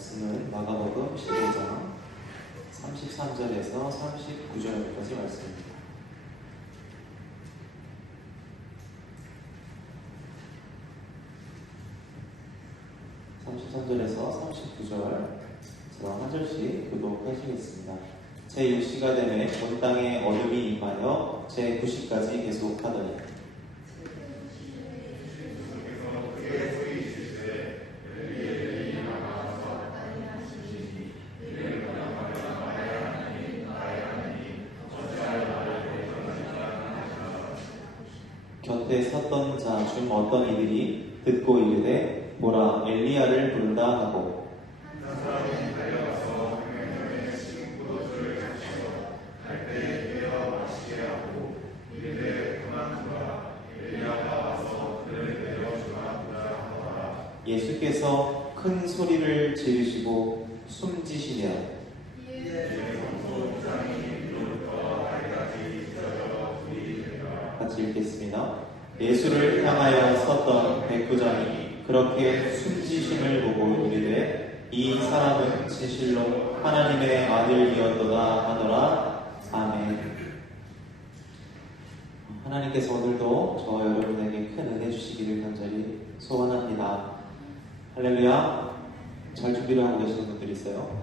말씀은 마가복음 15장 33절에서 39절까지 말씀입니다. 33절에서 39절 저와 한 절씩 교독하시겠습니다. 제6시가 되매 온 땅에 어둠이 임하여 제9시까지 계속하더니 곁에 섰던 자 중 어떤 이들이 듣고 이르되 보라 엘리야를 부른다 하고 예수께서 큰 소리를 지르시고 숨지시며 같이 읽겠습니다. 예수를 향하여 섰던 백부장이 그렇게 숨지심을 보고 이르되 이 사람은 진실로 하나님의 아들이었도다 하더라. 아멘. 하나님께서 오늘도 저와 여러분에게 큰 은혜 주시기를 간절히 소원합니다. 할렐루야. 잘 준비를 하고 계시는 분들이 있어요.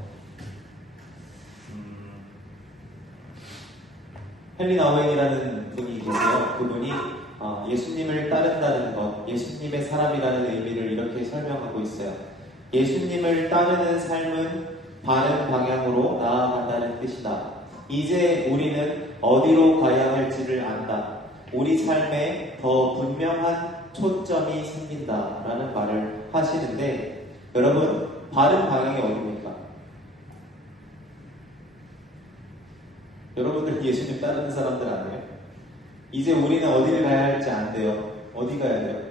헨리 나우엔이라는 분이 계세요. 그분이 예수님을 따른다는 것, 예수님의 사람이라는 의미를 이렇게 설명하고 있어요. 예수님을 따르는 삶은 바른 방향으로 나아간다는 뜻이다. 이제 우리는 어디로 가야 할지를 안다. 우리 삶에 더 분명한 초점이 생긴다라는 말을 하시는데, 여러분, 바른 방향이 어디입니까? 여러분들 예수님 따르는 사람들 아니에요? 이제 우리는 어디를 가야 할지 안 돼요. 어디 가야 돼요?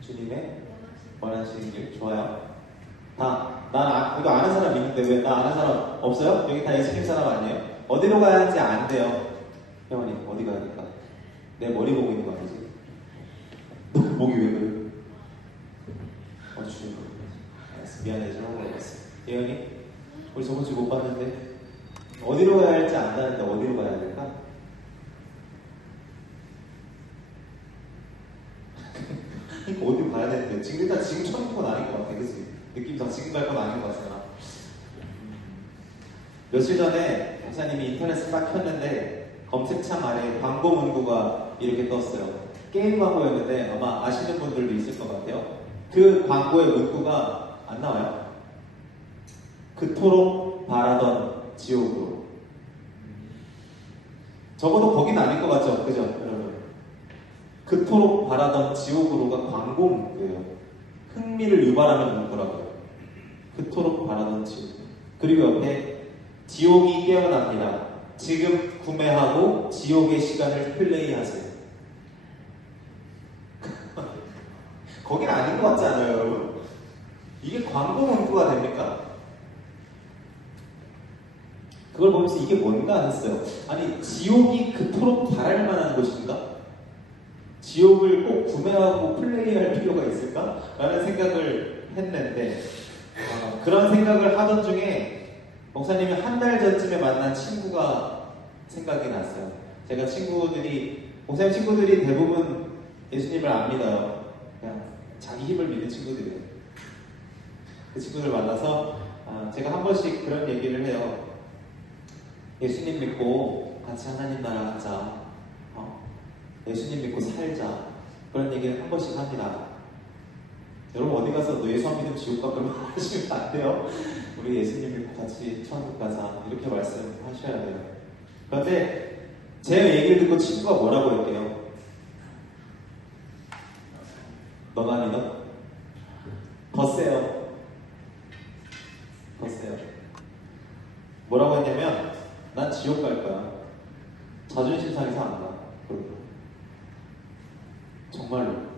주님의 원하시는 길. 좋아요. 이거 아는 사람 있는데 왜 나 아는 사람 없어요? 여기 다 예수님 사람 아니에요? 어디로 가야 할지 안 돼요. 형님 어디 가야 될까? 내 머리 보고 있는 거 아니지? 너 목이 왜 그래? 주님 미안해 좀 하고 있어. 예언이 우리 저번 주 못 봤는데 어디로 가야 할지 안다는데 어디로 가야 될까? 어디로 가야 되는데 지금 일단 지금 천국은 아닌 것 같아. 그치? 느낌상 지금 갈 건 아닌 것 같잖아. 며칠 전에 목사님이 인터넷을 딱 켰는데 검색창 아래 광고 문구가 이렇게 떴어요. 게임 광고였는데 아마 아시는 분들도 있을 것 같아요. 그 광고의 문구가 안 나와요. 그토록 바라던 지옥으로. 적어도 거긴 아닐 것 같죠? 그죠? 여러분. 그토록 바라던 지옥으로가 광고 문구예요. 흥미를 유발하는 문구라고요. 그토록 바라던 지옥. 그리고 옆에 지옥이 깨어납니다. 지금 구매하고 지옥의 시간을 플레이하세요. 거긴 아닌 것 같지 않아요, 여러분? 이게 광고 문구가 됩니까? 그걸 보면서 이게 뭔가 했어요. 아니, 지옥이 그토록 바랄 만한 곳인가? 지옥을 꼭 구매하고 플레이할 필요가 있을까? 라는 생각을 했는데, 그런 생각을 하던 중에 목사님이 한 달 전쯤에 만난 친구가 생각이 났어요. 제가 목사님 친구들이 대부분 예수님을 안 믿어요. 그냥 자기 힘을 믿는 친구들이에요. 그 친구들 만나서 제가 한 번씩 그런 얘기를 해요. 예수님 믿고 같이 하나님 나라 가자. 예수님 믿고 살자. 그런 얘기를 한 번씩 합니다. 여러분 어디 가서 너 예수 안 믿으면 지옥 가 그러면 하시면 안 돼요. 우리 예수님 믿고 같이 천국 가자. 이렇게 말씀하셔야 돼요. 그런데 제 얘기를 듣고 친구가 뭐라고 했대요? 너가 믿어? 더 세요. 더 세요. 뭐라고 했냐면 난 지옥 갈 거야. 자존심 상해서 안 가. 정말로.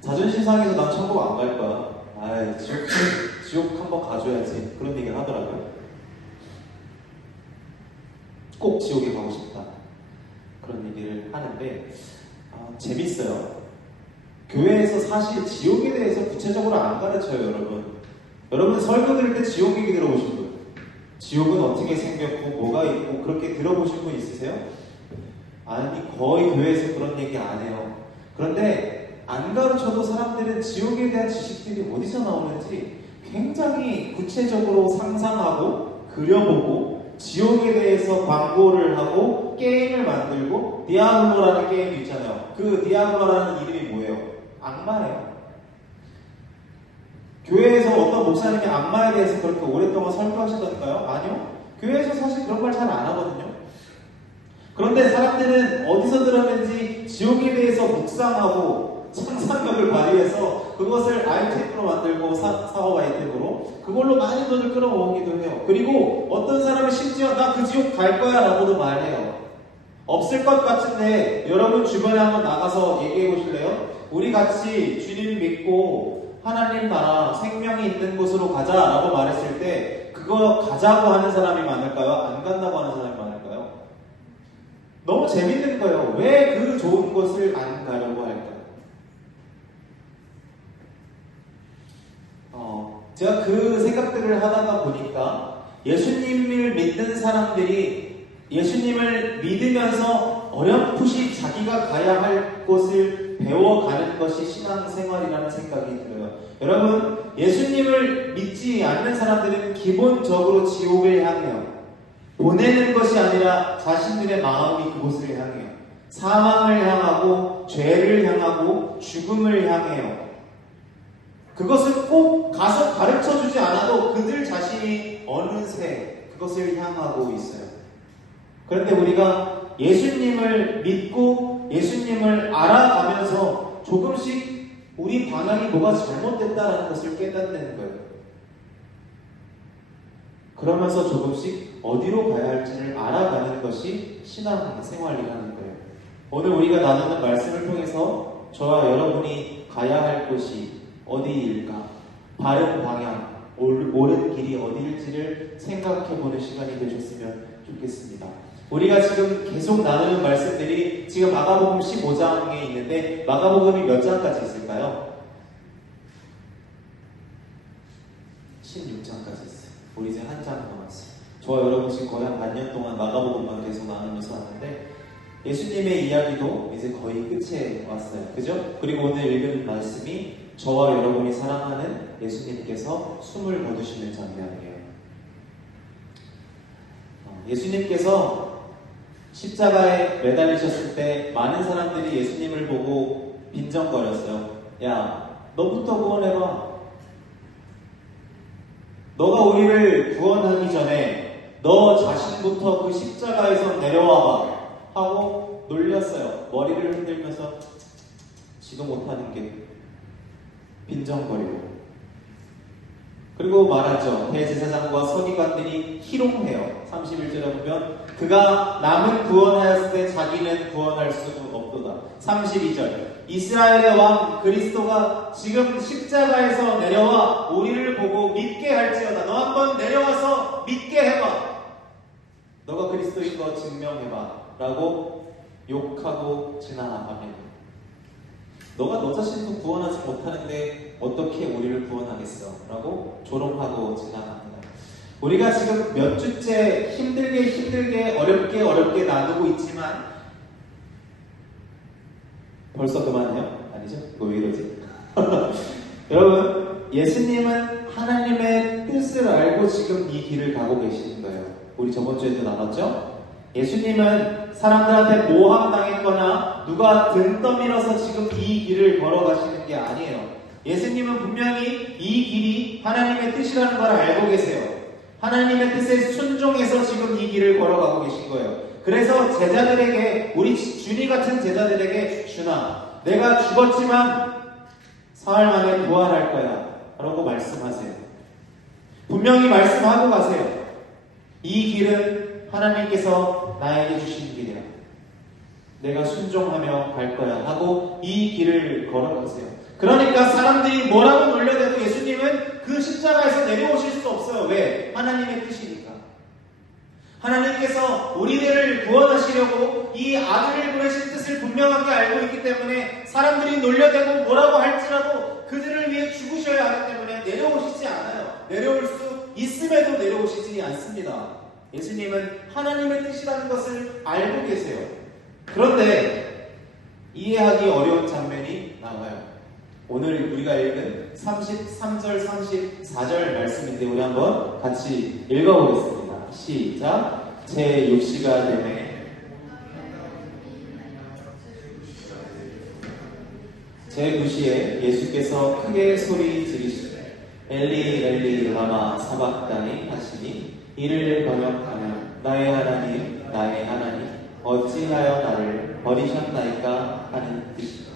자존심 상해서 난 천국 안 갈 거야. 아이, 지옥 한번 가줘야지. 그런 얘기를 하더라고요. 꼭 지옥에 가고 싶다. 그런 얘기를 하는데, 재밌어요. 교회에서 사실 지옥에 대해서 구체적으로 안 가르쳐요, 여러분. 여러분 설교 들을 때 지옥 얘기 들어보신 분? 지옥은 어떻게 생겼고 뭐가 있고 그렇게 들어보신 분 있으세요? 아니, 거의 교회에서 그런 얘기 안 해요. 그런데 안 가르쳐도 사람들은 지옥에 대한 지식들이 어디서 나오는지 굉장히 구체적으로 상상하고 그려보고 지옥에 대해서 광고를 하고 게임을 만들고 디아블로라는 게임이 있잖아요. 그 디아블로라는 이름이 뭐예요? 악마예요. 교회에서 어떤 목사님이 악마에 대해서 그렇게 오랫동안 설교하시던가요? 아니요. 교회에서 사실 그런 걸 잘 안 하거든요. 그런데 사람들은 어디서 들었는지 지옥에 대해서 묵상하고 상상력을 발휘해서 그것을 아이템으로 만들고 사업 아이템으로 그걸로 많은 돈을 끌어모으기도 해요. 그리고 어떤 사람은 심지어 나 그 지옥 갈 거야 라고도 말해요. 없을 것 같은데 여러분 주변에 한번 나가서 얘기해 보실래요? 우리 같이 주님 믿고 하나님 나라 생명이 있는 곳으로 가자 라고 말했을 때 그거 가자고 하는 사람이 많을까요? 안 간다고 하는 사람이 많을까요? 너무 재밌는 거예요. 왜 그 좋은 곳을 안 가려고 할까요? 제가 그 생각들을 하다가 보니까 예수님을 믿는 사람들이 예수님을 믿으면서 어렴풋이 자기가 가야 할 곳을 배워가는 것이 신앙생활이라는 생각이 들어요. 여러분, 예수님을 믿지 않는 사람들은 기본적으로 지옥을 향해요. 보내는 것이 아니라 자신들의 마음이 그곳을 향해요. 사망을 향하고 죄를 향하고 죽음을 향해요. 그것은 꼭 가서 가르쳐주지 않아도 그들 자신이 어느새 그것을 향하고 있어요. 그런데 우리가 예수님을 믿고 예수님을 알아가면서 조금씩 우리 방향이 뭐가 잘못됐다는 것을 깨닫는 거예요. 그러면서 조금씩 어디로 가야 할지를 알아가는 것이 신앙생활이라는 거예요. 오늘 우리가 나누는 말씀을 통해서 저와 여러분이 가야 할 곳이 어디일까? 바른 방향, 옳은 길이 어디일지를 생각해보는 시간이 되셨으면 좋겠습니다. 우리가 지금 계속 나누는 말씀들이 지금 마가복음 15장에 있는데 마가복음이 몇 장까지 있을까요? 16장까지 있어요. 우리 이제 한 장 남았어요. 저와 여러분 지금 거의 한 반년 동안 마가복음만 계속 나누면서 왔는데 예수님의 이야기도 이제 거의 끝에 왔어요. 그죠? 그리고 오늘 읽은 말씀이 저와 여러분이 사랑하는 예수님께서 숨을 거두시는 장면이에요. 예수님께서 십자가에 매달리셨을 때 많은 사람들이 예수님을 보고 빈정거렸어요. 야, 너부터 구원해봐. 너가 우리를 구원하기 전에 너 자신부터 그 십자가에서 내려와봐 하고 놀렸어요. 머리를 흔들면서 지도 못하는 게 빈정거리고 그리고 말하죠. 대제사장과 서기관들이 희롱해요. 31절에 보면 그가 남은 구원하였을 때 자기는 구원할 수 없도다. 32절 이스라엘의 왕 그리스도가 지금 십자가에서 내려와 우리를 보고 믿게 할지어다. 너 한번 내려와서 믿게 해봐. 너가 그리스도인 거 증명해봐 라고 욕하고 지나갑니다. 너가 너 자신도 구원하지 못하는데 어떻게 우리를 구원하겠어? 라고 조롱하고 지나갑니다. 우리가 지금 몇 주째 힘들게 어렵게 나누고 있지만 벌써 그만요? 아니죠? 이거 왜 이러지? 여러분, 예수님은 하나님의 뜻을 알고 지금 이 길을 가고 계시는 거예요. 우리 저번 주에도 나눴죠? 예수님은 사람들한테 모함당했거나 누가 등 떠밀어서 지금 이 길을 걸어가시는 게 아니에요. 예수님은 분명히 이 길이 하나님의 뜻이라는 걸 알고 계세요. 하나님의 뜻에 순종해서 지금 이 길을 걸어가고 계신 거예요. 그래서 제자들에게, 우리 준이 같은 제자들에게 준아, 내가 죽었지만 사흘 만에 부활할 거야 라고 말씀하세요. 분명히 말씀하고 가세요. 이 길은 하나님께서 나에게 주신 길이야. 내가 순종하며 갈 거야 하고 이 길을 걸어가세요. 그러니까 사람들이 뭐라고 놀려대도 예수님은 그 십자가에서 내려오실 수 없어요. 왜? 하나님의 뜻이니까. 하나님께서 우리들을 구원하시려고 이 아들을 보내신 뜻을 분명하게 알고 있기 때문에 사람들이 놀려대고 뭐라고 할지라도 그들을 위해 죽으셔야 하기 때문에 내려오시지 않아요. 내려올 수 있음에도 내려오시지 않습니다. 예수님은 하나님의 뜻이라는 것을 알고 계세요. 그런데 이해하기 어려운 장면이 나와요. 오늘 우리가 읽은 33절, 34절 말씀인데 우리 한번 같이 읽어보겠습니다. 시작. 제 6시가 되매 제 9시에 예수께서 크게 소리 지르시되 엘리 엘리 라마 사박다니 하시니 이를 번역하면 나의 하나님 나의 하나님 어찌하여 나를 버리셨나이까 하는 뜻이다.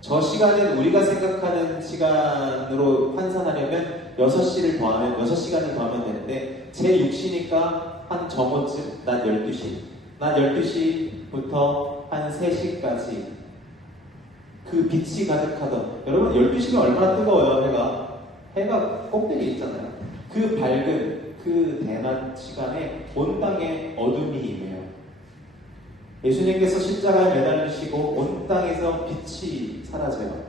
저 시간은 우리가 생각하는 시간으로 환산하려면 6시를 더하면 6시간을 더하면 되는데 제 6시니까 한 정오쯤 낮 12시 낮 12시부터 한 3시까지 그 빛이 가득하던 여러분 12시면 얼마나 뜨거워요. 해가 꼭대기 있잖아요. 그 밝은 그 대낮 시간에 온 땅에 어둠이 임해요. 예수님께서 십자가에 매달리시고 온 땅에서 빛이 사라져요.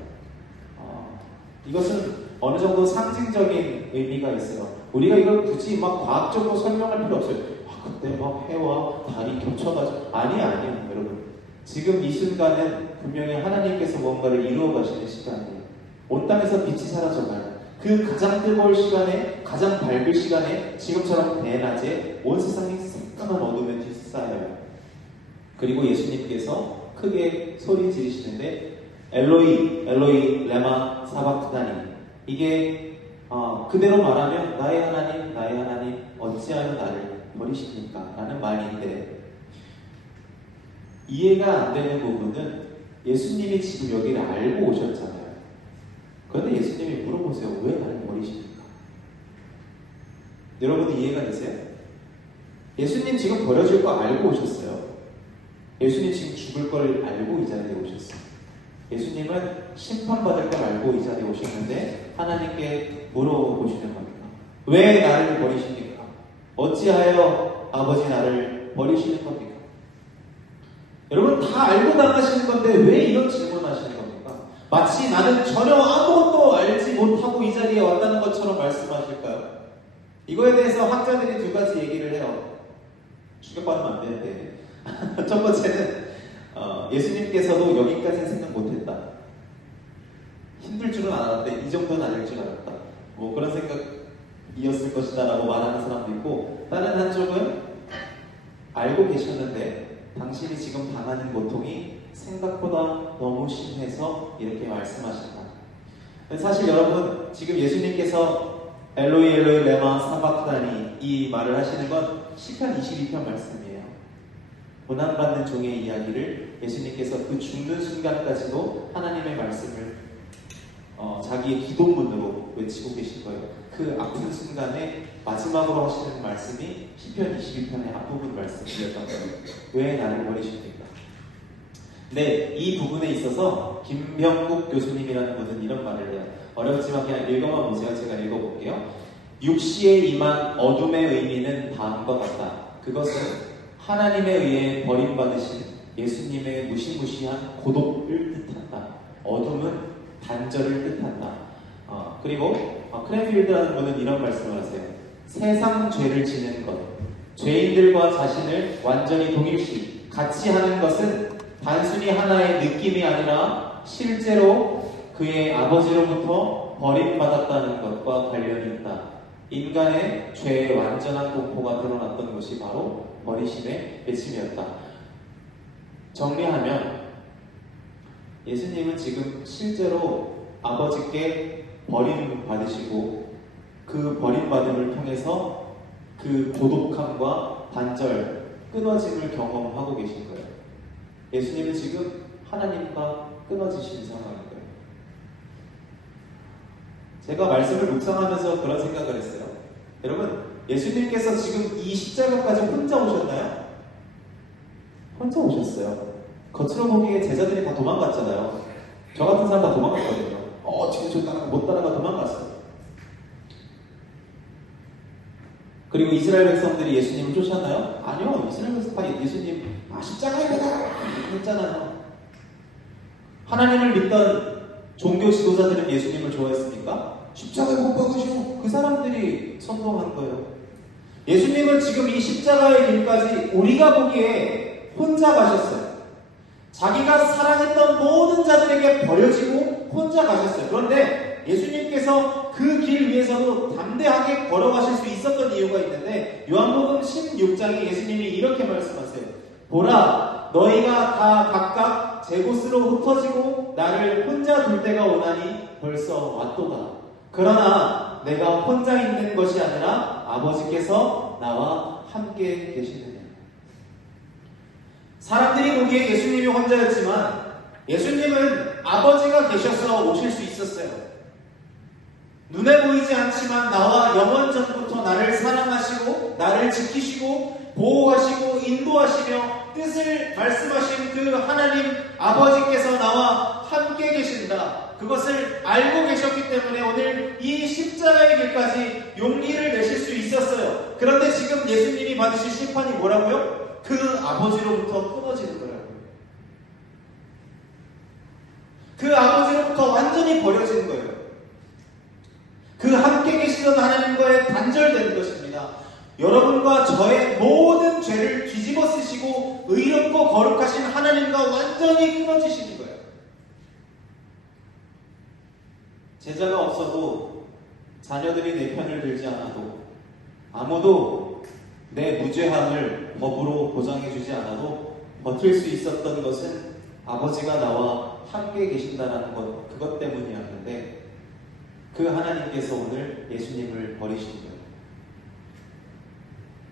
이것은 어느 정도 상징적인 의미가 있어요. 우리가 이걸 굳이 막 과학적으로 설명할 필요 없어요. 그때 막 해와 달이 겹쳐가지고 아니에요 여러분. 지금 이 순간은 분명히 하나님께서 뭔가를 이루어 가시는 시간이에요. 온 땅에서 빛이 사라져가요. 그 가장 뜨거울 시간에 가장 밝을 시간에 지금처럼 대낮에 온 세상이 새까만 어둠에 뒤싸여요. 그리고 예수님께서 크게 소리 지르시는데 엘로이 엘로이 레마 사박다니 이게 그대로 말하면 나의 하나님 어찌하여 나를 버리십니까? 라는 말인데 이해가 안 되는 부분은 예수님이 지금 여기를 알고 오셨잖아요. 그런데 예수님이 물어보세요. 왜 나를 버리십니까? 여러분들 이해가 되세요? 예수님 지금 버려질 거 알고 오셨어요. 예수님 지금 죽을 걸 알고 이 자리에 오셨어요. 예수님은 심판받을 걸 알고 이 자리에 오셨는데 하나님께 물어보시는 겁니다. 왜 나를 버리십니까? 어찌하여 아버지 나를 버리시는 겁니까? 여러분 다 알고 나가시는 건데 왜 이런 질문을 하시는 겁니까? 마치 나는 전혀 아무것도 알지 못하고 이 자리에 왔다는 것처럼 말씀하실까요? 이거에 대해서 학자들이 두 가지 얘기를 해요. 충격받으면 안 되는데 첫 번째는 예수님께서도 여기까지는 생각 못했다. 힘들 줄은 알았는데 이 정도는 아닐 줄 알았다. 뭐 그런 생각이었을 것이다 라고 말하는 사람도 있고 다른 한쪽은 알고 계셨는데 당신이 지금 당하는 고통이 생각보다 너무 심해서 이렇게 말씀하신다. 사실 여러분 지금 예수님께서 엘로이 엘로이 레마 사박다니 이 말을 하시는 건 시편 22편 말씀이에요. 고난받는 종의 이야기를 예수님께서 그 죽는 순간까지도 하나님의 말씀을 자기의 기도문으로 외치고 계신 거예요. 그 아픈 순간에 마지막으로 하시는 말씀이 시편 22편의 앞부분 말씀이었던 거예요. 왜 나를 버리십니까? 네, 이 부분에 있어서 김병국 교수님이라는 분은 이런 말을 해요. 어렵지만 그냥 읽어만 보세요. 제가 읽어볼게요. 육시에 임한 어둠의 의미는 다음과 같다. 그것은 하나님에 의해 버림받으신 예수님의 무시무시한 고독을 뜻한다. 어둠은 단절을 뜻한다. 그리고 크랜필드라는 분은 이런 말씀을 하세요. 세상 죄를 지는 것, 죄인들과 자신을 완전히 동일시 같이 하는 것은 단순히 하나의 느낌이 아니라 실제로 그의 아버지로부터 버림받았다는 것과 관련이 있다. 인간의 죄의 완전한 공포가 드러났던 것이 바로 버리심의 외침이었다. 정리하면 예수님은 지금 실제로 아버지께 버림받으시고 그 버림받음을 통해서 그 고독함과 단절, 끊어짐을 경험하고 계신 거예요. 예수님은 지금 하나님과 끊어지신 상황인 거예요. 제가 말씀을 묵상하면서 그런 생각을 했어요. 여러분, 예수님께서 지금 이 십자가까지 혼자 오셨나요? 혼자 오셨어요. 겉으로 보기에 제자들이 다 도망갔잖아요. 저 같은 사람 다 도망갔거든요. 지금 저 따라가 못 따라가 도망갔어요. 그리고 이스라엘 백성들이 예수님을 쫓았나요? 아니요. 이스라엘 백성들이 예수님 십자가에 매달아라 했잖아요. 하나님을 믿던 종교 지도자들은 예수님을 좋아했습니까? 십자가에 못 박으시오. 그 사람들이 선동한 거예요. 예수님은 지금 이 십자가의 길까지 우리가 보기에 혼자 가셨어요. 자기가 사랑했던 모든 자들에게 버려지고 혼자 가셨어요. 그런데 예수님께서 그 길 위에서도 담대하게 걸어가실 수 있었던 이유가 있는데, 요한복음 16장에 예수님이 이렇게 말씀하세요. 보라, 너희가 다 각각 제 곳으로 흩어지고 나를 혼자 둘 때가 오나니 벌써 왔도다. 그러나 내가 혼자 있는 것이 아니라 아버지께서 나와 함께 계시느냐. 사람들이 보기에 예수님이 혼자였지만 예수님은 아버지가 계셔서 오실 수 있었어요. 눈에 보이지 않지만 나와 영원전부터 나를 사랑하시고 나를 지키시고 보호하시고 인도하시며 뜻을 말씀하신 그 하나님 아버지께서 나와 함께 계신다. 그것을 알고 계셨기 때문에 오늘 이 십자가의 길까지 용기를 내실 수 있었어요. 그런데 지금 예수님이 받으실 심판이 뭐라고요? 그 아버지로부터 끊어지는 거라고요. 그 아버지로부터 완전히 버려지는 거예요. 그 함께 계시던 하나님과의 단절되는 것입니다. 여러분과 저의 모든 죄를 뒤집어 쓰시고 의롭고 거룩하신 하나님과 완전히 끊어지시는 거예요. 제자가 없어도, 자녀들이 내 편을 들지 않아도, 아무도 내 무죄함을 법으로 보장해주지 않아도 버틸 수 있었던 것은 아버지가 나와 함께 계신다는 것, 그것 때문이었는데, 그 하나님께서 오늘 예수님을 버리신 거예요.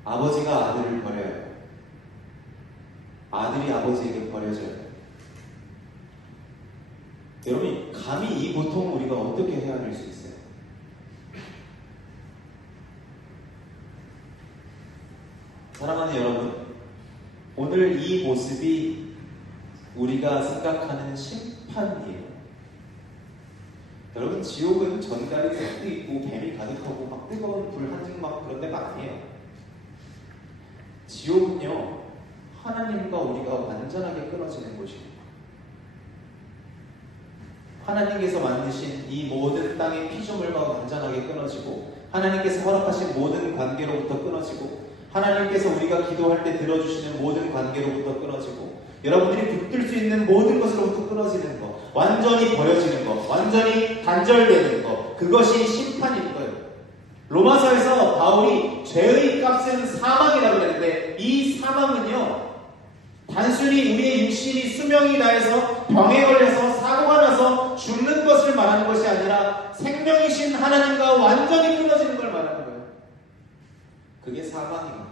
아버지가 아들을 버려야 해요. 아들이 아버지에게 버려져야 해요. 여러분, 감히 이 고통을 우리가 어떻게 헤아릴 수 있어요? 사랑하는 여러분, 오늘 이 모습이 우리가 생각하는 심판이에요. 여러분, 지옥은 전갈이 싹도 있고 뱀이 가득하고 막 뜨거운 불 한 증 막 그런 데가 아니에요. 지옥은요, 하나님과 우리가 완전하게 끊어지는 곳이에요. 하나님께서 만드신 이 모든 땅의 피조물과 완전하게 끊어지고, 하나님께서 허락하신 모든 관계로부터 끊어지고, 하나님께서 우리가 기도할 때 들어주시는 모든 관계로부터 끊어지고, 여러분들이 붙들 수 있는 모든 것으로부터 끊어지는 것, 완전히 버려지는 것, 완전히 단절되는 것, 그것이 심판인 거예요. 로마서에서 바울이 죄의 값은 사망이라고 그랬는데, 이 사망은요, 단순히 우리의 육신이 수명이 다해서 병에 걸려서 사고가 나서 죽는 것을 말하는 것이 아니라 생명이신 하나님과 완전히 끊어지는 걸 말하는 거예요. 그게 사망입니다.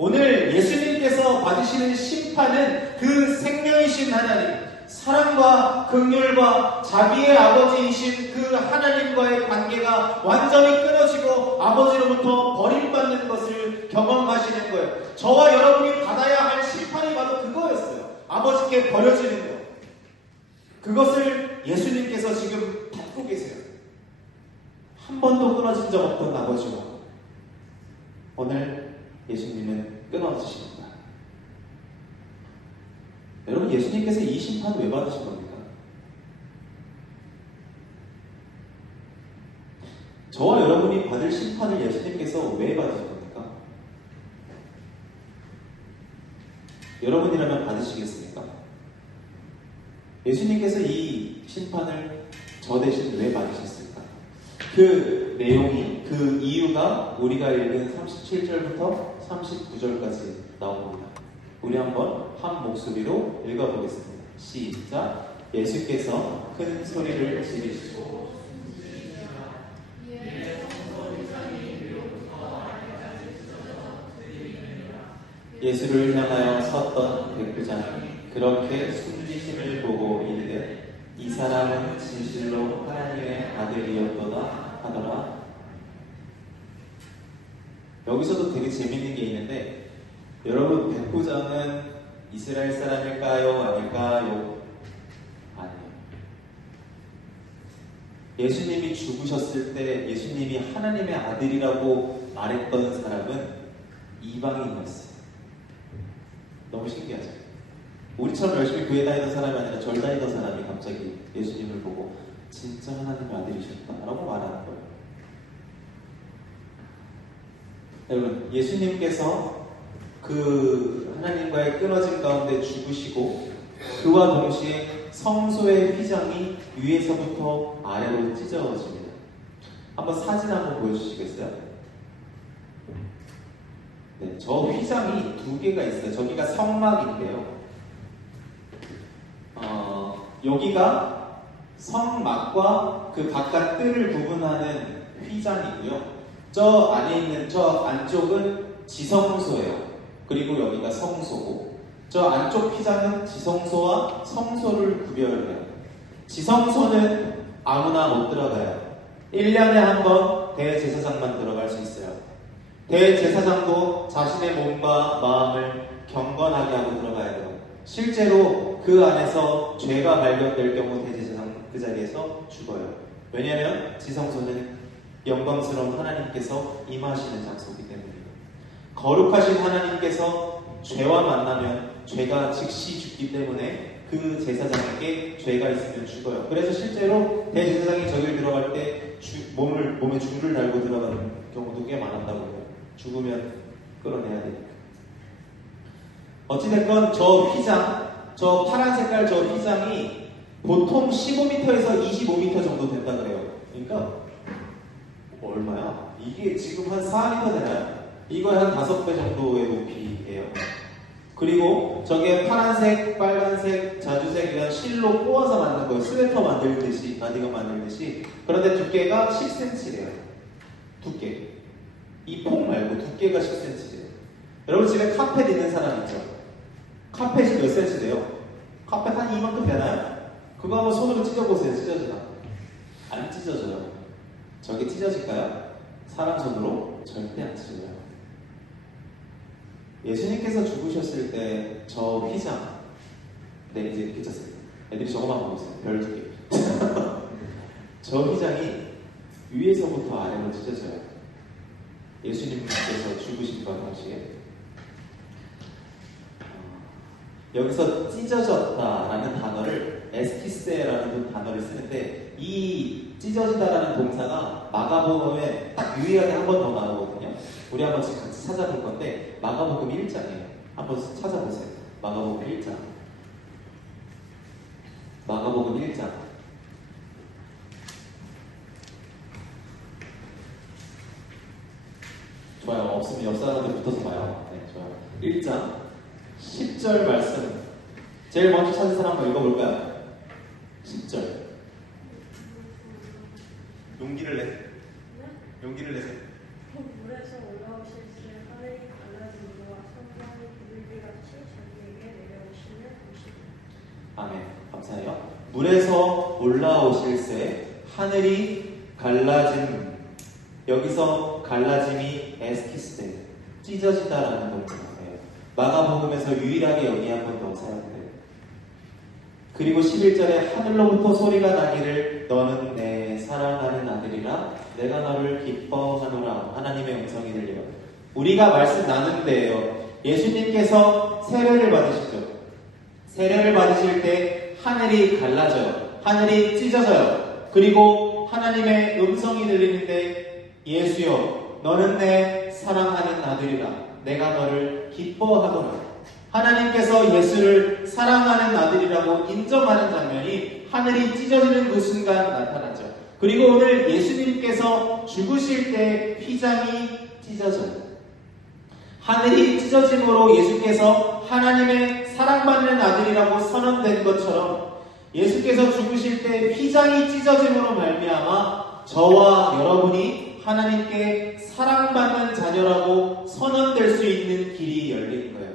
오늘 예수님께서 받으시는 심판은 그 생명이신 하나님, 사랑과 긍휼과 자비의 아버지이신 그 하나님과의 관계가 완전히 끊어지고 아버지로부터 버림받는 것을 경험하시는 거예요. 저와 여러분이 받아야 할 심판이 바로 그거였어요. 아버지께 버려지는 거. 그것을 예수님께서 지금 받고 계세요. 한 번도 끊어진 적 없던 아버지와 오늘 예수님은 끊어지십니다. 여러분, 예수님께서 이 심판을 왜 받으신 겁니까? 저와 여러분이 받을 심판을 예수님께서 왜 받으신 겁니까? 여러분이라면 받으시겠습니까? 예수님께서 이 심판을 저 대신 왜 받으셨을까? 그 내용이, 그 이유가 우리가 읽은 37절부터 39절까지 나옵니다. 우리 한번 한 목소리로 읽어보겠습니다. 시작. 예수께서 큰 소리를 지르시고 예수를 향하여 섰던 백부장이 그렇게 숨지심을 보고 이르되 이 사람은 진실로 하나님의 아들이었도다 하더라. 여기서도 되게 재밌는 게 있는데, 여러분, 백부장은 이스라엘 사람일까요? 아닐까요? 아니에요. 예수님이 죽으셨을 때 예수님이 하나님의 아들이라고 말했던 사람은 이방인이었어요. 너무 신기하죠? 우리처럼 열심히 교회 다니던 사람이 아니라 절 다니던 사람이 갑자기 예수님을 보고 진짜 하나님의 아들이셨다라고 말하는 거예요. 여러분, 예수님께서 그 하나님과의 끊어짐 가운데 죽으시고 그와 동시에 성소의 휘장이 위에서부터 아래로 찢어집니다. 한번 사진 한번 보여주시겠어요? 네, 저 휘장이 두 개가 있어요. 저기가 성막인데요. 여기가 성막과 그 바깥 뜰을 구분하는 휘장이고요. 저 안에 있는 저 안쪽은 지성소예요. 그리고 여기가 성소고, 저 안쪽 휘장은 지성소와 성소를 구별해요. 지성소는 아무나 못 들어가요. 1년에 한 번 대제사장만 들어갈 수 있어요. 대제사장도 자신의 몸과 마음을 경건하게 하고 들어가야 돼요. 실제로 그 안에서 죄가 발견될 경우 대제사장 그 자리에서 죽어요. 왜냐하면 지성소는 영광스러운 하나님께서 임하시는 장소이기 때문이에요. 거룩하신 하나님께서 죄와 만나면 죄가 즉시 죽기 때문에 그 제사장에게 죄가 있으면 죽어요. 그래서 실제로 대제사장이 저길 들어갈 때 몸에 줄을 달고 들어가는 경우도 꽤 많았다고 해요. 죽으면 끌어내야 되니까. 어찌됐건 저 휘장, 저 파란 색깔 저 휘장이 보통 15m에서 25m 정도 된다 그래요. 그러니까 얼마야? 이게 지금 한 4m 되나요? 이거의 한 5배 정도의 높이예요. 그리고 저게 파란색, 빨간색, 자주색 이런 실로 꼬아서 만든 거예요. 스웨터 만들듯이, 가디건 만들듯이. 그런데 두께가 10cm래요. 두께. 이 폭 말고 두께가 10cm래요. 여러분 집에 카펫 있는 사람 있죠? 카펫이 몇 cm 돼요? 카펫 한 이만큼 되나요? 그거 한번 손으로 찢어보세요. 찢어지나? 안 찢어져요. 저게 찢어질까요? 사람 손으로 절대 안 찢어져요. 예수님께서 죽으셨을 때 저 휘장, 네 이제 이렇게 쳤어요. 애들이 저거만 보고 있어요. 별 2개. 저 휘장이 위에서부터 아래로 찢어져요. 예수님께서 죽으신 것 당시에. 여기서 찢어졌다라는 단어를 에스키세라는 단어를 쓰는데, 이 찢어지다라는 동사가 마가복음에 딱 유일하게 한 번 더 나오거든요. 우리 한번 지금 같이 찾아볼 건데, 마가복음 1장이에요. 한번 찾아보세요. 마가복음 1장. 마가복음 1장. 좋아요. 없으면 옆 사람한테 붙어서 봐요. 네, 좋아요. 1장 10절 말씀. 제일 먼저 찾은 사람 한번 읽어볼까요? 10절. 용기를 내. 용기를 내세요. 물에서 올라오실 때 하늘이 갈라진 이와 성령이 비둘기같이 자기에게 내려오시는 것입니다. 아멘. 감사해요. 물에서 올라오실 새 하늘이 갈라짐. 여기서 갈라짐이 에스키스데, 찢어지다라는 동사예요. 마가복음에서 유일하게 여기 한 번 더 사용돼요. 그리고 11절에 하늘로부터 소리가 나기를 너는 내 사랑하는 아들이라 내가 너를 기뻐하노라. 하나님의 음성이 들려요. 우리가 말씀 나누는데요, 예수님께서 세례를 받으시죠. 세례를 받으실 때 하늘이 갈라져요. 하늘이 찢어져요. 그리고 하나님의 음성이 들리는데, 예수여 너는 내 사랑하는 아들이라 내가 너를 기뻐하노라. 하나님께서 예수를 사랑하는 아들이라고 인정하는 장면이 하늘이 찢어지는 그 순간 나타나죠. 그리고 오늘 예수님께서 죽으실 때 휘장이 찢어져요. 하늘이 찢어짐으로 예수께서 하나님의 사랑받는 아들이라고 선언된 것처럼, 예수께서 죽으실 때 휘장이 찢어짐으로 말미암아 저와 여러분이 하나님께 사랑받는 자녀라고 선언될 수 있는 길이 열리는 거예요.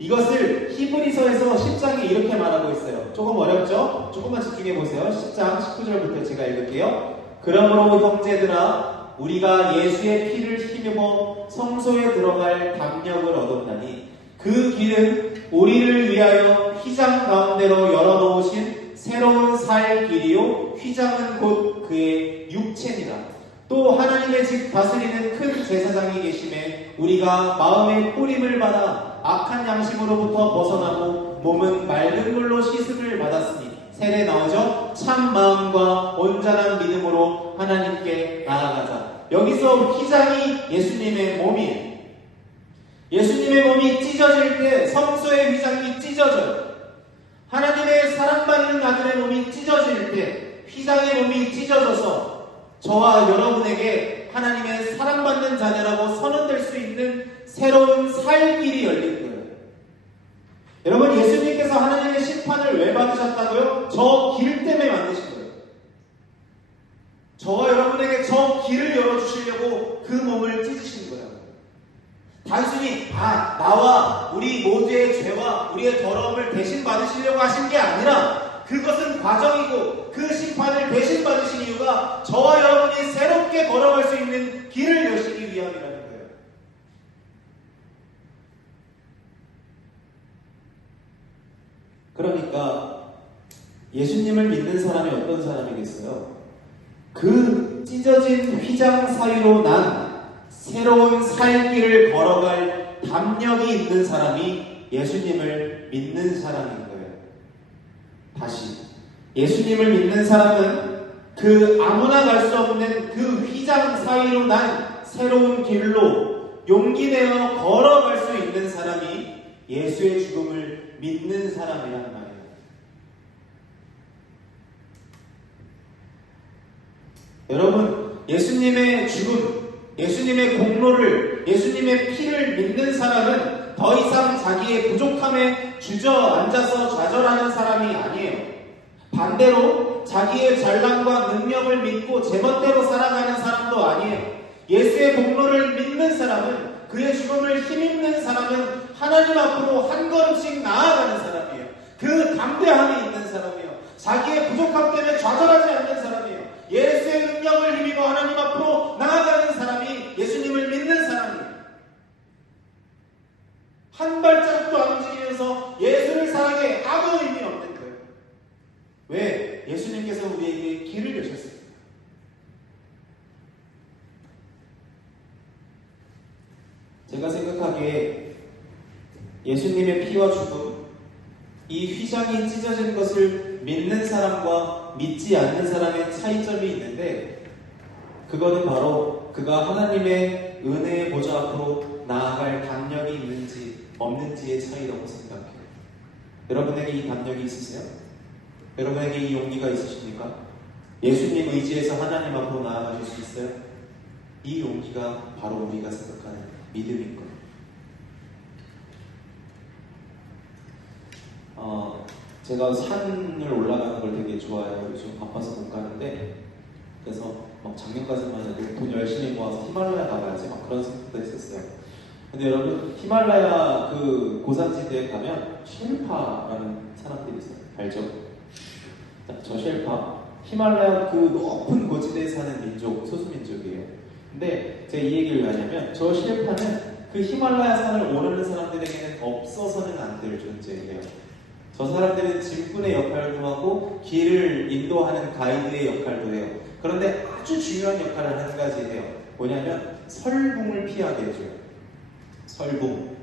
이것을 히브리서에서 10장에 이렇게 말하고 있어요. 조금 어렵죠? 조금만 집중해 보세요. 10장 19절부터 제가 읽을게요. 그러므로 형제들아, 우리가 예수의 피를 힘입어 성소에 들어갈 담력을 얻었나니 그 길은 우리를 위하여 휘장 가운데로 열어놓으신 새로운 살 길이요 휘장은 곧 그의 육체니라. 또 하나님의 집 다스리는 큰 제사장이 계심에 우리가 마음의 뿌림을 받아 악한 양심으로부터 벗어나고 몸은 맑은 물로 씻음을 받았으니 세례 나오죠? 참 마음과 온전한 믿음으로 하나님께 나아가자. 여기서 휘장이 예수님의 몸이에요. 예수님의 몸이 찢어질 때 성소의 휘장이 찢어져요. 하나님의 사랑받는 아들의 몸이 찢어질 때 휘장의 몸이 찢어져서 저와 여러분에게 하나님의 사랑받는 자녀라고 선언될 수 있는 새로운 살 길이 열린 거예요. 여러분, 예수님께서 하나님의 심판을 왜 받으셨다고요? 저 길 때문에 만드신 거예요. 저와 여러분에게 저 길을 열어주시려고 그 몸을 찢으신 거예요. 단순히 나와 우리 모두의 죄와 우리의 더러움을 대신 받으시려고 하신 게 아니라 그것은 과정이고 그 심판을 대신 받으신 이유가 저와 여러분이 새롭게 걸어갈 수 있는 길을 여시기 위함이라는 거예요. 그러니까 예수님을 믿는 사람이 어떤 사람이겠어요? 그 찢어진 휘장 사이로 난 새로운 살 길을 걸어갈 담력이 있는 사람이 예수님을 믿는 사람인 거예요. 다시, 예수님을 믿는 사람은 그 아무나 갈 수 없는 그 휘장 사이로 난 새로운 길로 용기 내어 걸어갈 수 있는 사람이 예수의 죽음을 믿는 사람이라는 말이에요. 여러분, 예수님의 죽음, 예수님의 공로를, 예수님의 피를 믿는 사람은 더 이상 자기의 부족함에 주저앉아서 좌절하는 사람이 아니에요. 반대로 자기의 잘남과 능력을 믿고 제멋대로 살아가는 사람도 아니에요. 예수의 공로를 믿는 사람은, 그의 죽음을 힘입는 사람은 하나님 앞으로 한 걸음씩 나아가는 사람이에요. 그 담대함이 있는 사람이에요. 자기의 부족함 때문에 좌절하지 않는 사람이에요. 예수의 능력을 힘입어 하나님 앞으로 나아가는 사람이 예수님을 믿는 사람이에요. 한 발자국도 안 움직이면서 예수를 사랑해 아무 의미 없는 거예요. 왜? 예수님께서 우리에게 길을 여셨습니다. 제가 생각하기에 예수님의 피와 죽음, 이 휘장이 찢어진 것을 믿는 사람과 믿지 않는 사람의 차이점이 있는데, 그거는 바로 그가 하나님의 은혜의 보좌 앞으로 나아갈 담력이 있는지 없는지의 차이라고 생각해요. 여러분에게 이 담력이 있으세요? 여러분에게 이 용기가 있으십니까? 예수님 의지해서 하나님 앞으로 나아가실 수 있어요? 이 용기가 바로 우리가 생각하는 믿음인 거예요. 제가 산을 올라가는 걸 되게 좋아해요. 요즘 바빠서 못 가는데, 그래서 작년까지만 해도 돈 열심히 모아서 히말라야 가봐야지 그런 생각도 했었어요. 근데 여러분, 히말라야 그 고산지대에 가면 쉘파라는 사람들이 있어요. 알죠? 저 쉘파, 히말라야 그 높은 고지대에 사는 민족, 소수민족이에요. 근데 제가 이 얘기를 왜 하냐면, 저 쉘파는 그 히말라야 산을 오르는 사람들에게는 없어서는 안 될 존재예요. 저 사람들은 짐꾼의 역할도 하고 길을 인도하는 가이드의 역할도 해요. 그런데 아주 중요한 역할을 한 가지 해요. 뭐냐면 설붕을 피하게 해줘요. 설붕,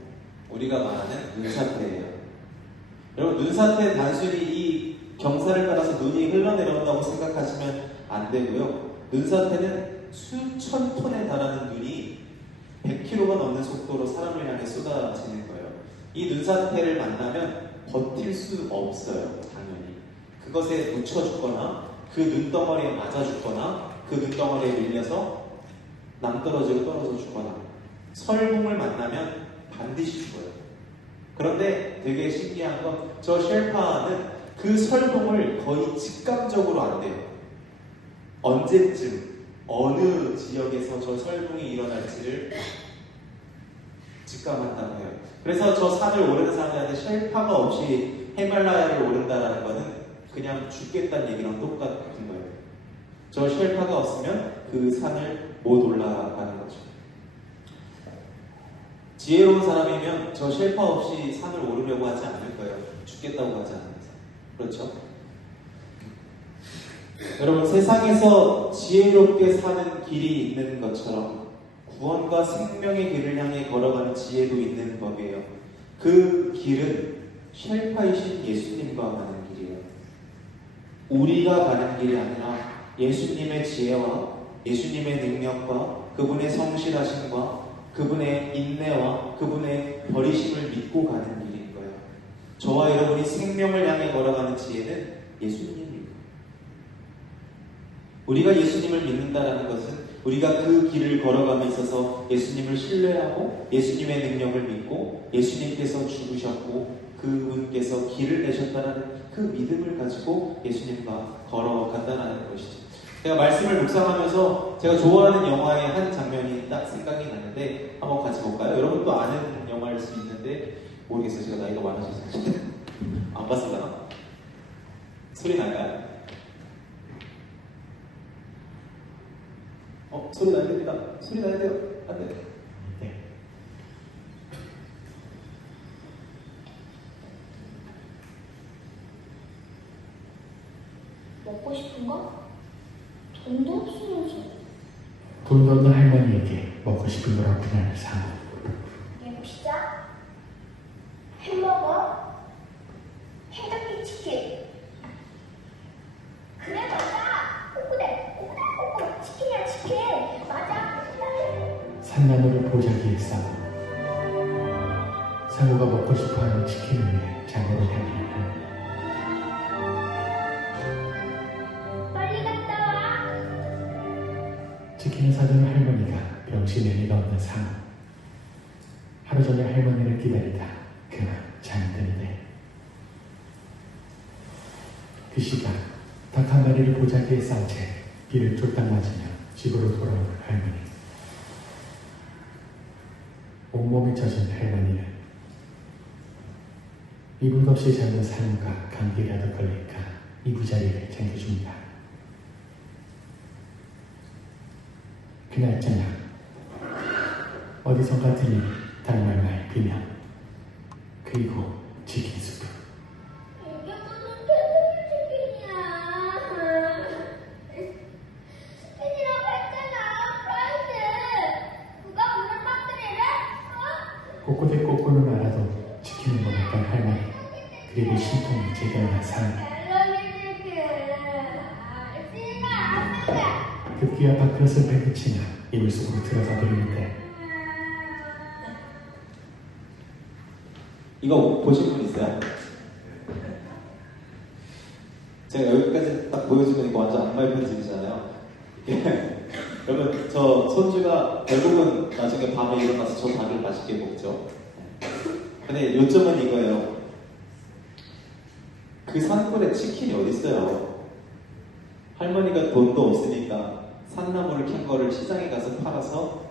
우리가 말하는 눈사태예요. 여러분, 눈사태는 단순히 이 경사를 따라서 눈이 흘러내려온다고 생각하시면 안 되고요. 눈사태는 수천 톤에 달하는 눈이 100km가 넘는 속도로 사람을 향해 쏟아지는 거예요. 이 눈사태를 만나면 버틸 수 없어요. 당연히 그것에 묻혀 죽거나 그 눈덩어리에 맞아 죽거나 그 눈덩어리에 밀려서 낭떠러지로 떨어져 죽거나, 설붕을 만나면 반드시 죽어요. 그런데 되게 신기한 건 저 쉘파는 그 설붕을 거의 직감적으로 안 돼요. 언제쯤 어느 지역에서 저 설붕이 일어날지를 직감한다고 해요. 그래서 저 산을 오르는 사람들한테 쉘파가 없이 히말라야를 오른다라는 것은 그냥 죽겠다는 얘기랑 똑같은 거예요. 저 쉘파가 없으면 그 산을 못 올라가는 거죠. 지혜로운 사람이면 저 쉘파 없이 산을 오르려고 하지 않을 거예요. 죽겠다고 하지 않으면서. 그렇죠? 여러분, 세상에서 지혜롭게 사는 길이 있는 것처럼 구원과 생명의 길을 향해 걸어가는 지혜도 있는 법이에요. 그 길은 쉘파이신 예수님과 가는 길이에요. 우리가 가는 길이 아니라 예수님의 지혜와 예수님의 능력과 그분의 성실하심과 그분의 인내와 그분의 버리심을 믿고 가는 길인 거예요. 저와 여러분이 생명을 향해 걸어가는 지혜는 예수님입니다. 우리가 예수님을 믿는다는 것은 우리가 그 길을 걸어감에 있어서 예수님을 신뢰하고 예수님의 능력을 믿고 예수님께서 죽으셨고 그분께서 길을 내셨다는 그 믿음을 가지고 예수님과 걸어간다는 것이죠. 제가 말씀을 묵상하면서 제가 좋아하는 영화의 한 장면이 딱 생각이 났는데 한번 같이 볼까요? 여러분도 아는 영화일 수 있는데 모르겠어요. 제가 나이가 많아져서 안 봤을까나? 소리 날까요? 소리 나야 됩니다. 소리 나야 돼요. 안 돼. 네. 먹고 싶은 거? 돈도 없으면서. 돈 없는 할머니에게 먹고 싶은 걸 그날 사. 이게 피자? 햄버거? 켄터키 치킨? 그래 맞아! 꼬꾸대! 꼬꾸대! 치킨이야 치킨! 맞아! 산나물을 보자기에 싸고 상우가 먹고 싶어하는 치킨을 위해 장으로 향하는 빨리 갔다 와! 치킨을 사주는 할머니가 병실에 리가 없는 상우. 하루 종일 할머니를 기다리다 그만 잠드는 데 그 시각 닭 한 마리를 보자기에 싼 채 비를 쫄딱 맞으며 집으로 돌아오는 할머니. 온몸이 젖은 할머니는 이불 없이 자는 상우가 감기라도 걸릴까 이부자리를 챙겨줍니다. 그날 저녁 어디선가 들린 달말말 비명 그리고 치킨 수프. 이게 무슨 켄터키 치킨이야? 치킨이라고 했잖아 프라이드! 누가 오늘 빠뜨리래? 꼬꼬대 꼬꼬는 알아도 치킨을 먹었던 할머니 그리고 심통이 제대로난 상우. 멜로디 치킨! 싫어 안 먹어! 급기야 밥그릇을 팽개치며 이불 속으로 들어가 버리는데 이거 보신 분 있어요? 제가 여기까지 딱 보여주면 이거 완전 악마의 편집이잖아요. 여러분, 저 손주가 결국은 나중에 밤에 일어나서 저 닭을 맛있게 먹죠. 근데 요점은 이거예요. 그 산불에 치킨이 어딨어요? 할머니가 돈도 없으니까 산나물을 캔 거를 시장에 가서 팔아서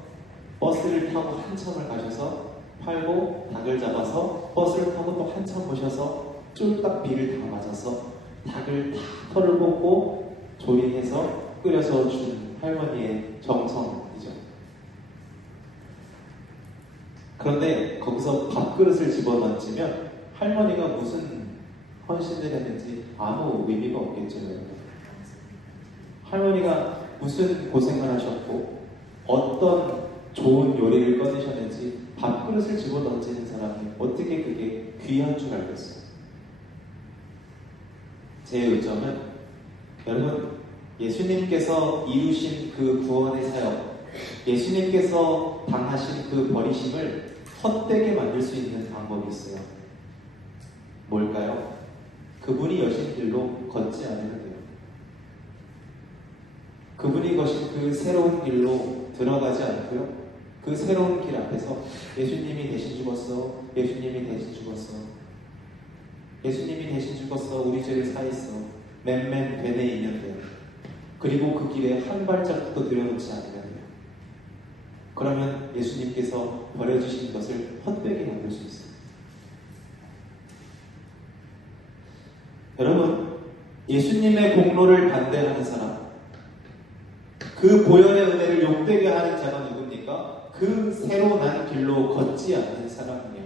버스를 타고 한참을 가셔서 팔고 닭을 잡아서 버스를 타고 또 한참 모셔서 쫄딱 비를 다 맞아서 닭을 다 털을 뽑고 조리해서 끓여서 준 할머니의 정성이죠. 그런데 거기서 밥그릇을 집어던지면 할머니가 무슨 헌신을 했는지 아무 의미가 없겠죠. 할머니가 무슨 고생을 하셨고 어떤 좋은 요리를 꺼내셨는지 밥그릇을 집어던지는 사람이 어떻게 그게 귀한 줄 알겠어요. 제 요점은 여러분, 예수님께서 이루신 그 구원의 사역, 예수님께서 당하신 그 버리심을 헛되게 만들 수 있는 방법이 있어요. 뭘까요? 그분이 여신 길로 걷지 않으면 돼요. 그분이 거신 그 새로운 길로 들어가지 않고요. 그 새로운 길 앞에서 예수님이 대신 죽었어. 예수님이 대신 죽었어. 예수님이 대신 죽었어. 우리 죄를 사했어. 맨맨 되네 있는데 그리고 그 길에 한 발자국도 들여놓지 않으면 돼요. 그러면 예수님께서 버려주신 것을 헛되게 만들 수 있어요. 여러분, 예수님의 공로를 반대하는 사람, 그 보혈의 은혜를 욕되게 하는 자가 누굽니까? 그 새로 난 길로 걷지 않는 사람이에요.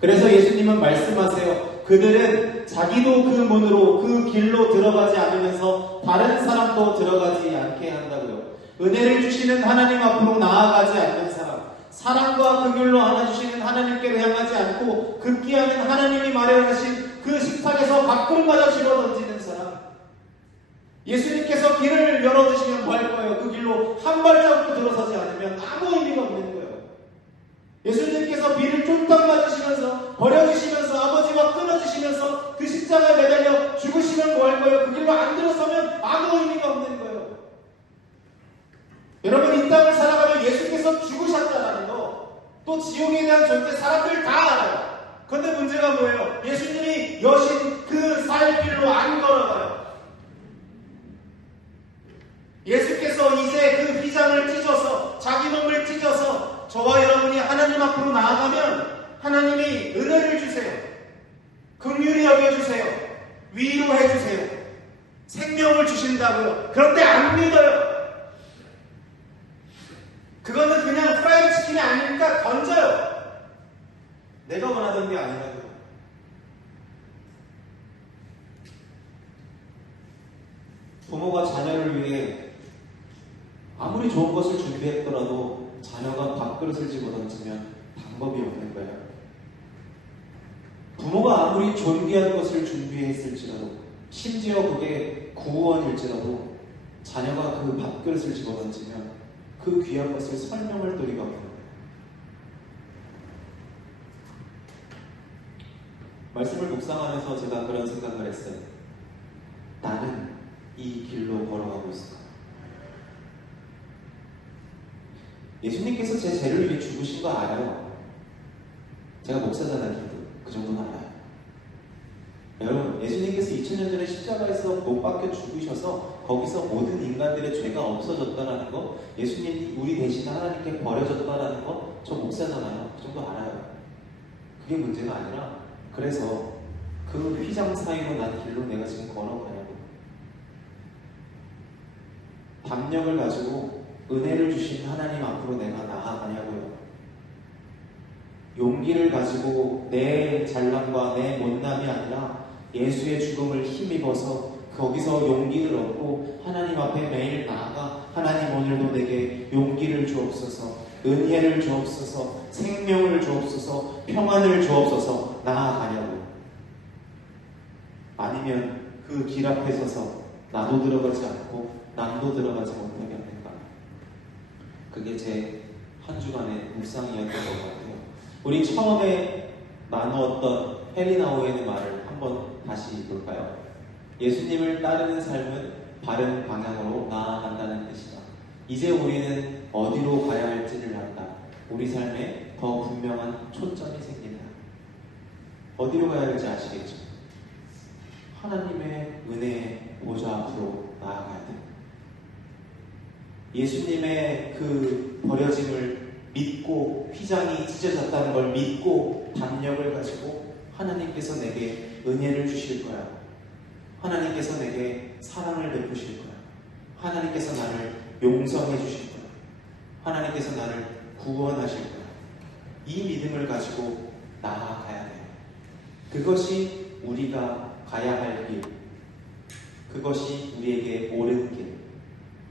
그래서 예수님은 말씀하세요. 그들은 자기도 그 문으로 그 그 길로 들어가지 않으면서 다른 사람도 들어가지 않게 한다고요. 은혜를 주시는 하나님 앞으로 나아가지 않는 사람, 사랑과 긍휼로 안아주시는 하나님께로 향하지 않고 급기야는 하나님이 마련하신 그 식탁에서 밥그릇마저 집어던지는 사람, 예수님께서 길을 열어주시면 뭐 할 거예요? 그 길로 한 발자국도 들어서지 않으면 아무 의미가 없는 거예요. 예수님께서 비를 쫄딱 맞으시면서 버려주시면서 아버지와 끊어주시면서 그 십자가에 매달려 죽으시면 뭐 할 거예요? 그 길로 안 들어서면 아무 의미가 없는 거예요. 여러분, 이 땅을 살아가면 예수께서 죽으셨다는 거, 또 지옥에 대한 존재 사람들 다 알아요. 그런데 문제가 뭐예요? 예수님이 여신 그 살 길로 안 걸어가요. 예수께서 이제 그 휘장을 찢어서, 자기 몸을 찢어서 저와 여러분이 하나님 앞으로 나아가면 하나님이 은혜를 주세요. 긍휼히 여겨주세요. 위로해 주세요. 생명을 주신다고요. 그런데 안 믿어요. 그거는 그냥 프라이드 치킨이 아니니까 던져요. 내가 원하던 게 아니라고요. 부모가 자녀를 위해 아무리 좋은 것을 준비했더라도 자녀가 밥그릇을 집어던지면 방법이 없는 거예요. 부모가 아무리 존귀한 것을 준비했을지라도, 심지어 그게 구원일지라도 자녀가 그 밥그릇을 집어던지면 그 귀한 것을 설명할 도리가 없는 거예요. 말씀을 묵상하면서 제가 그런 생각을 했어요. 나는 이 길로 걸어가고 있을까? 예수님께서 제 죄를 위해 죽으신 거 알아요. 제가 목사잖아요. 그 정도는 알아요. 여러분, 예수님께서 2000년 전에 십자가에서 못 박혀 죽으셔서 거기서 모든 인간들의 죄가 없어졌다는 거, 예수님이 우리 대신 하나님께 버려졌다는 거, 저 목사잖아요. 그 정도 알아요. 그게 문제가 아니라, 그래서 그 휘장 사이로 난 길로 내가 지금 걸어가냐고. 담력을 가지고 은혜를 주신 하나님 앞으로 내가 나아가냐고요. 용기를 가지고 내 잘남과 내 못남이 아니라 예수의 죽음을 힘입어서 거기서 용기를 얻고 하나님 앞에 매일 나아가, 하나님 오늘도 내게 용기를 주옵소서, 은혜를 주옵소서, 생명을 주옵소서, 평안을 주옵소서 나아가냐고. 아니면 그 길 앞에 서서 나도 들어가지 않고 남도 들어가지 못하게 합니까? 그게 제 한 주간의 묵상이었던 것 같아요. 우리 처음에 나누었던 헬리나 오웬의 말을 한번 다시 볼까요? 예수님을 따르는 삶은 바른 방향으로 나아간다는 뜻이다. 이제 우리는 어디로 가야 할지를 안다. 우리 삶에 더 분명한 초점이 생긴다. 어디로 가야 할지 아시겠죠? 하나님의 은혜의 보좌 앞으로 나아가야 돼. 예수님의 그 버려짐을 믿고, 휘장이 찢어졌다는 걸 믿고 담력을 가지고 하나님께서 내게 은혜를 주실 거야. 하나님께서 내게 사랑을 베푸실 거야. 하나님께서 나를 용서해 주실 거야. 하나님께서 나를 구원하실 거야. 이 믿음을 가지고 나아가야 돼요. 그것이 우리가 가야 할 길, 그것이 우리에게 옳은 길,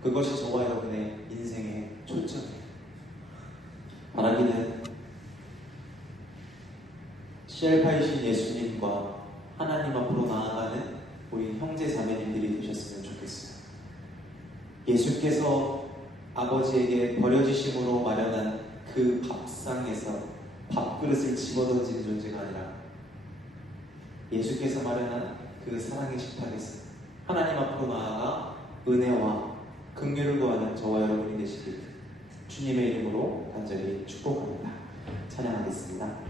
그것이 저와 여러분의 인생의 초점이에요. 바라기는 CR8이신 예수님과 하나님 앞으로 나아가는 우리 형제 자매님들이 되셨으면 좋겠어요. 예수께서 아버지에게 버려지심으로 마련한 그 밥상에서 밥그릇을 집어던지는 존재가 아니라 예수께서 마련한 그 사랑의 식탁에서 하나님 앞으로 나아가 은혜와 긍휼을 구하는 저와 여러분이 되시길 주님의 이름으로 간절히 축복합니다. 찬양하겠습니다.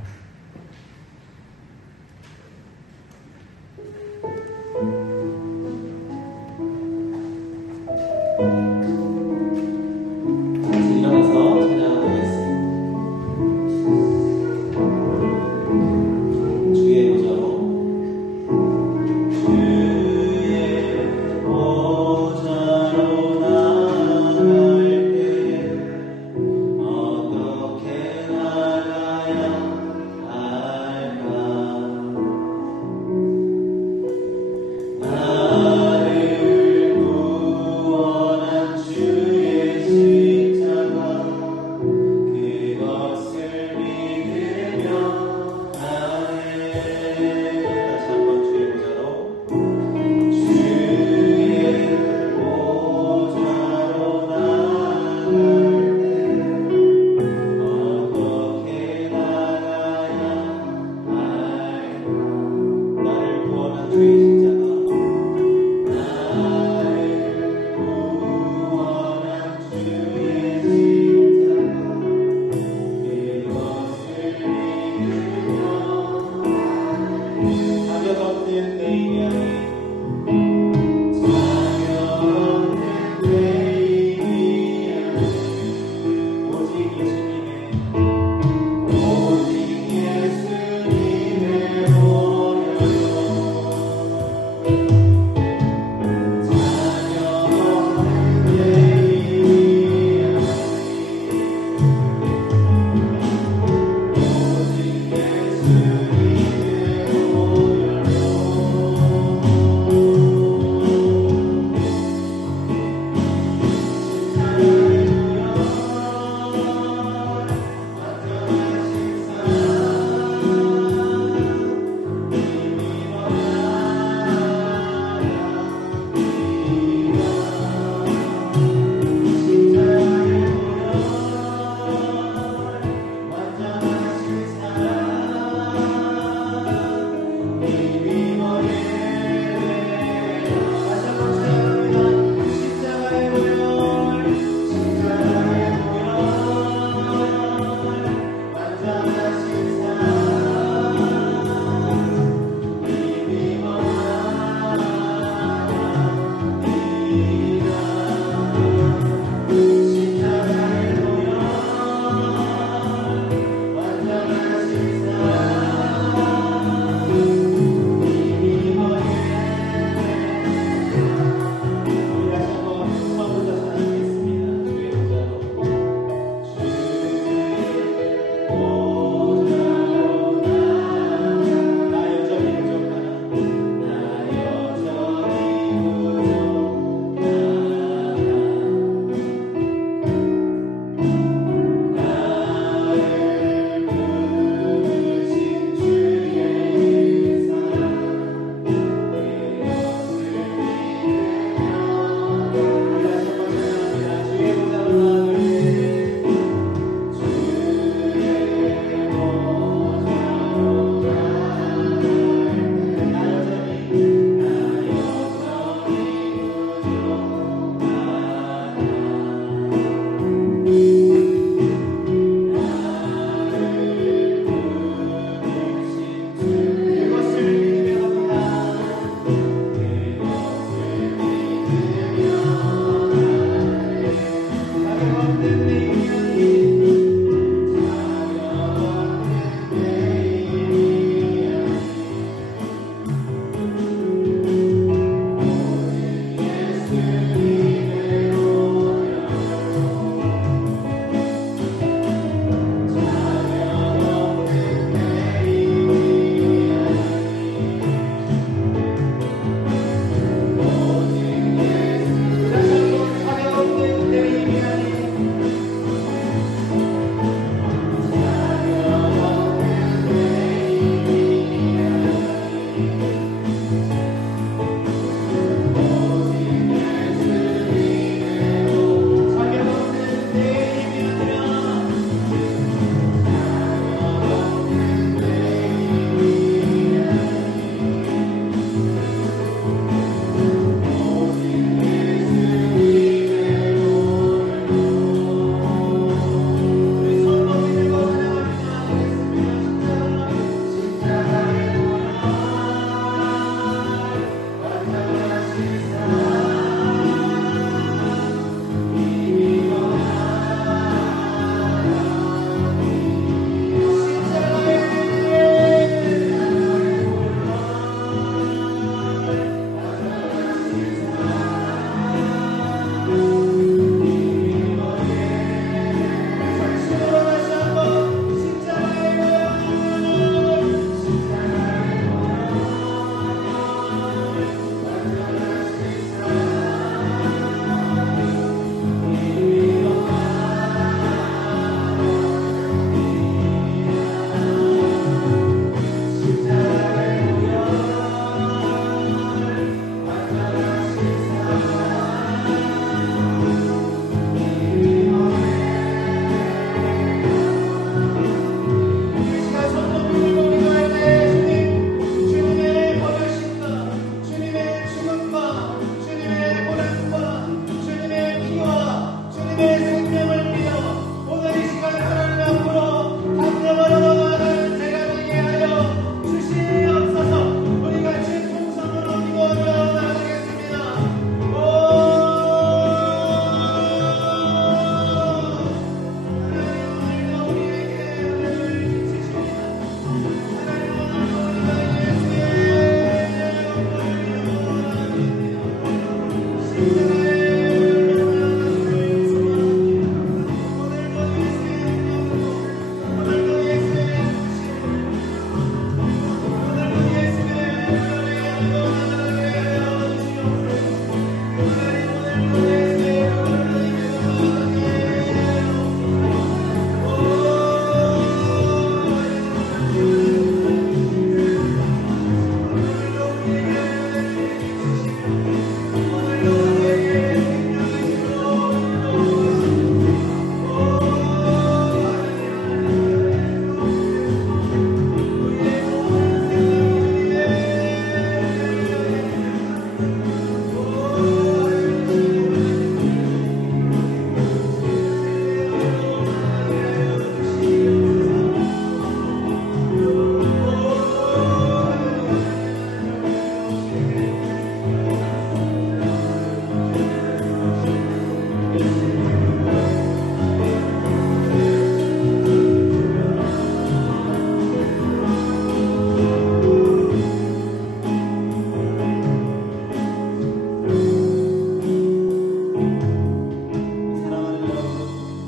사랑하는 여러분,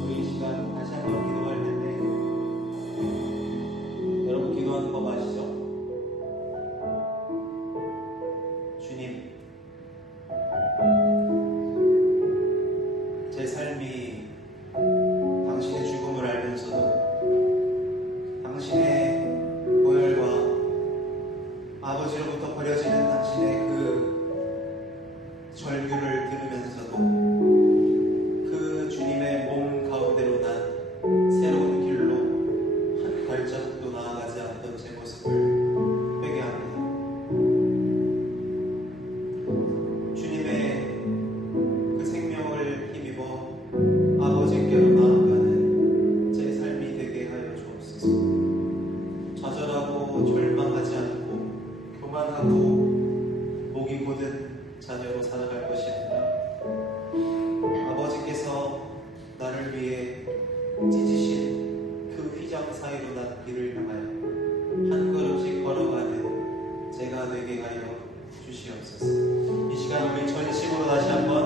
우리 이 시간 다시 한번 기도할 텐데, 여러분 기도하는 법 아시죠? 주님, 제 삶이 당신의 죽음을 알면서도 당신의 보혈과 아버지로부터 버려지는 당신의 그 절규를 들으면서도 그 주님의 몸 가운데로 난 새로운 길로 한 발자국도 나아가지 않던 제 모습을 회개합니다. 주님의 그 생명을 힘입어 아버지께로 나아가는 제 삶이 되게 하여 주옵소서. 좌절하고 절망하지 않고 교만하고 목이 곧은 자녀로 살아갈 것이 아니라 아버지께서 나를 위해 찢으신 그 휘장 사이로 난 길을 향하여 한 걸음씩 걸어가는 제가 되게 하여 주시옵소서. 이 시간 우리 전심으로 다시 한번